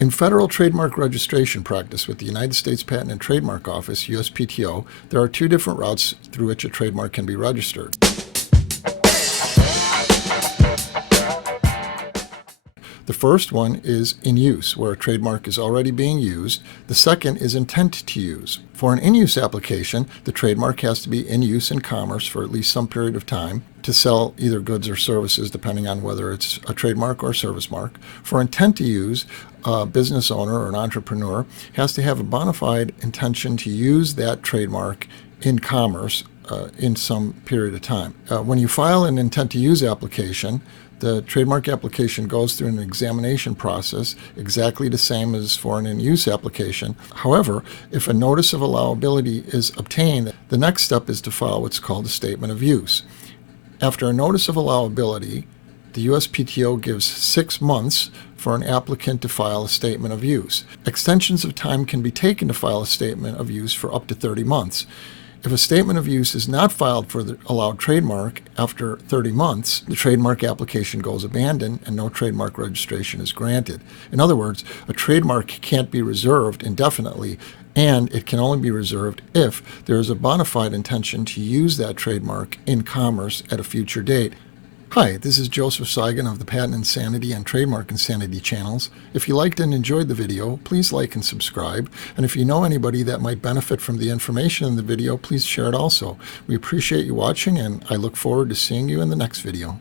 In federal trademark registration practice with the United States Patent and Trademark Office, USPTO, there are two different routes through which a trademark can be registered. The first one is in use, where a trademark is already being used. The second is intent to use. For an in-use application, the trademark has to be in use in commerce for at least some period of time to sell either goods or services, depending on whether it's a trademark or a service mark. For intent to use, a business owner or an entrepreneur has to have a bona fide intention to use that trademark in commerce in some period of time. When you file an intent to use application, the trademark application goes through an examination process exactly the same as for an in-use application. However, if a notice of allowability is obtained, the next step is to file what's called a statement of use. After a notice of allowability, the USPTO gives 6 months for an applicant to file a statement of use. Extensions of time can be taken to file a statement of use for up to 30 months. If a statement of use is not filed for the allowed trademark after 30 months, the trademark application goes abandoned and no trademark registration is granted. In other words, a trademark can't be reserved indefinitely, and it can only be reserved if there is a bona fide intention to use that trademark in commerce at a future date. Hi, this is Joseph Seigan of the Patent Insanity and Trademark Insanity channels. If you liked and enjoyed the video, please like and subscribe. And if you know anybody that might benefit from the information in the video, please share it also. We appreciate you watching, and I look forward to seeing you in the next video.